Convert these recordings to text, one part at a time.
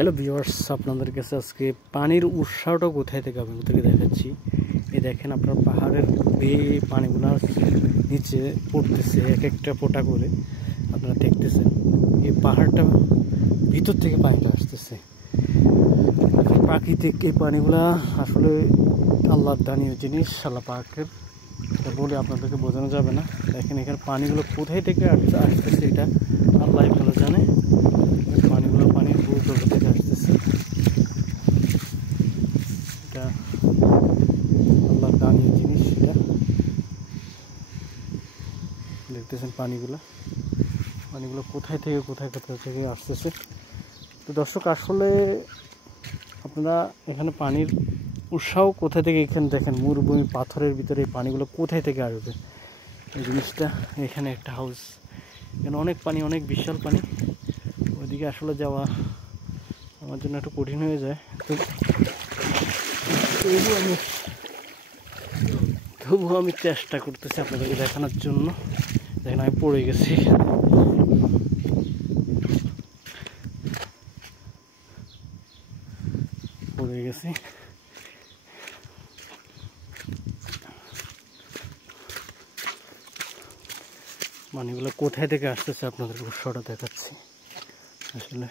Hello viewers, আপনাদের কাছে আজকে পানির উৎসটা কোথায় থেকে আপনাদেরকে দেখাচ্ছি। এই দেখেন, আপনার পাহাড়ের বেয়ে পানিগুলো নিচে পড়তেছে এক একটা ফোঁটা করে। আপনারা দেখতেছেন এই পাহাড়টা ভিতর থেকে পানিটা আসতেছে। প্রাকৃতিক এই পানিগুলা আসলে আল্লাহর দানীয় জিনিস, আল্লাহ পাকের, এটা বলে আপনাদেরকে বোঝানো যাবে না। দেখেন এখানে পানিগুলো কোথায় থেকে আসতেছে এটা আল্লাহ ভালো জানে। পানিগুলো পানির ভূগর্ভ থেকে আসতেছে, এটা আল্লাহর দানীয় জিনিস। এটা দেখতেছেন পানিগুলো কোথায় থেকে আসতেছে। তো দর্শক, আসলে আপনারা এখানে পানির উৎসাহ কোথা থেকে, এখানে দেখেন মরুভূমি পাথরের ভিতরে এই পানিগুলো কোথায় থেকে আসবে এই জিনিসটা। এখানে একটা হাউস, এখানে অনেক পানি, অনেক বিশাল পানি। ওইদিকে আসলে যাওয়া আমার জন্য একটু কঠিন হয়ে যায়। তো তবুও আমি চেষ্টা করতেছি আপনাদেরকে দেখানোর জন্য। দেখেন আমি পড়ে গেছি, পানিগুলো কোথায় থেকে আসতেছে আপনাদের উৎসটা দেখাচ্ছি। আসলে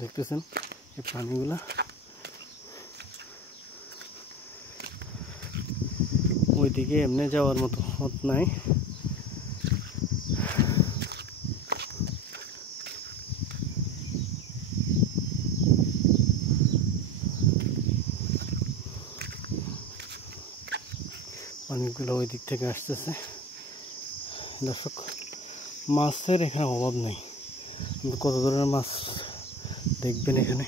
দেখতেছেন এই পানিগুলা ওইদিকে এমনি যাওয়ার মতো পথ নাই। পানিগুলো ওই দিক থেকে আসতেছে। দর্শক, মাছের এখানে অভাব নেই, কত ধরনের মাছ দেখবেন এখানে।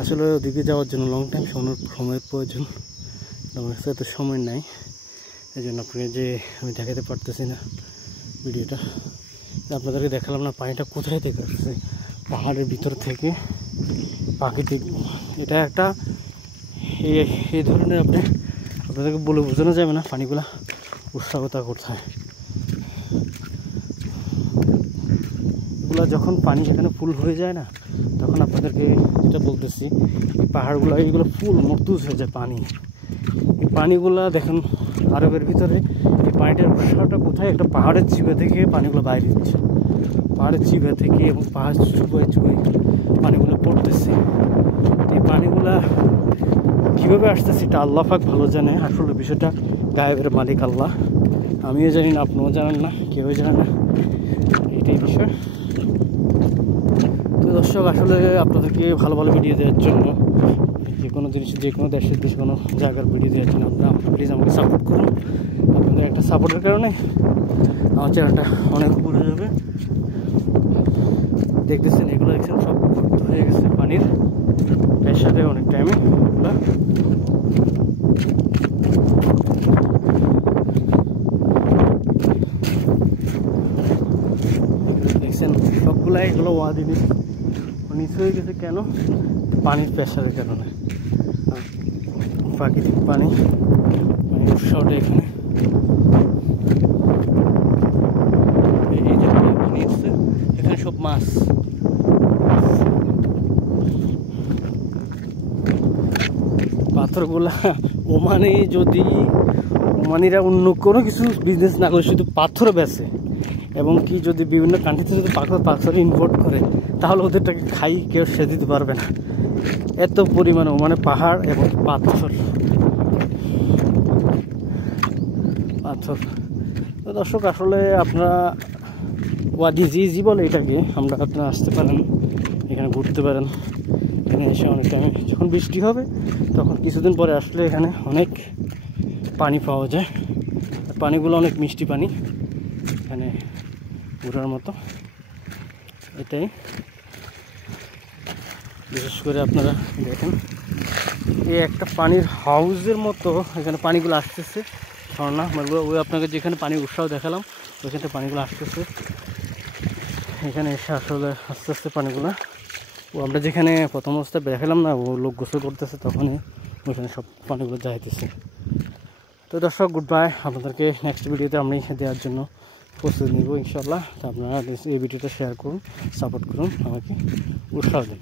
আসলে ওদিকে যাওয়ার জন্য লং টাইম সময়ের প্রয়োজন, আমার কাছে এত সময় নাই। এই জন্য আপনাকে যে আমি দেখাতে পারতেছি না ভিডিওটা, আপনাদেরকে দেখালাম না পানিটা কোথায় থেকে আসছে। পাহাড়ের ভিতর থেকে প্রাকৃতিক, এটা একটা এই ধরনের আপনাদেরকে বলে বোঝানো যাবে না পানিগুলা উৎসাহতা কোথায়। এগুলো যখন পানি এখানে ফুল হয়ে যায় না, তখন আপনাদেরকে যেটা বলতেছি, এই পাহাড়গুলো এইগুলো ফুল মরতুজ হয়ে যায় পানি। এই পানিগুলা দেখেন আরবের ভিতরে, এই পানিটার উৎসাহটা কোথায়, একটা পাহাড়ের চিবা থেকে পানিগুলো বাইরে দিচ্ছে, পাহাড়ের চিবা থেকে, এবং পাহাড় চুবাই পানিগুলো পড়তেছে। এই পানিগুলা কীভাবে আসতেছে এটা আল্লাহ পাক ভালো জানে। আসলে বিষয়টা গায়েবের মালিক আল্লাহ, আমিও জানি না, আপনিও জানেন না, কেউই জানে না, এটাই বিষয়। তো দর্শক, আসলে আপনাদেরকে ভালো ভালো ভিডিও দেওয়ার জন্য, যে কোনো জিনিস, যে কোনো দেশের যে কোনো জায়গার ভিডিও দেওয়ার জন্য আপনারা প্লিজ আমাকে সাপোর্ট করুন। আপনাদের একটা সাপোর্টের কারণে আমার চ্যানেলটা অনেক উপরে যাবে। দেখতেছেন এগুলো, দেখছেন সব ভর্তি হয়ে গেছে পানির প্রেশারে অনেক টাইমে। এগুলো দেখছেন সবগুলাই, এগুলো ওয়াদি নিচে হয়ে গেছে। কেন? পানির প্রেশারের কারণে। প্রাকৃতিক পানির উৎসটা এখানে, এই যে পানি এসছে, এখানে সব মাছ। পাথরগুলা ওমানে, যদি ওমানিরা অন্য কোনো কিছু বিজনেস না করে শুধু পাথর বেচে, এবং কি যদি বিভিন্ন কান্ট্রিতে যদি পাথর ইম্পোর্ট করে, তাহলে ওদেরটাকে খাই কেউ সে দিতে পারবে না। এত পরিমাণে মানে পাহাড় এবং পাথর। তো দর্শক, আসলে আপনারা ওয়াদি জি বলে এটাকে, আপনারা আসতে পারেন, এখানে ঘুরতে পারেন। এখানে এসে অনেক টাইম, যখন বৃষ্টি হবে তখন কিছুদিন পরে আসলে এখানে অনেক পানি পাওয়া যায়। পানিগুলো অনেক মিষ্টি পানি, এখানে ঘোরার মতো। এটাই বিশেষ করে আপনারা দেখেন, এই একটা পানির হাউসের মতো এখানে পানিগুলো আসতেছে। ঝর্ণা মানে ওই আপনাকে যেখানে পানির উৎসাহ দেখালাম, ওইখান থেকে পানিগুলো আসতেছে এখানে এসে। আসলে আস্তে আস্তে পানিগুলো, ও আমরা যেখানে প্রথম অবস্থায় দেখালাম না, ও লোক গোসল করতেছে, তখনই ওইখানে সব পানিগুলো যাইতেছে। তো তো দর্শক গুড বাই, আপনাদেরকে নেক্সট ভিডিওতে আমি দেওয়ার জন্য প্রস্তুতি নিব ইনশাল্লাহ। তো আপনারা এই ভিডিওটা শেয়ার করুন, সাপোর্ট করুন, আমাকে উৎসাহ দিন।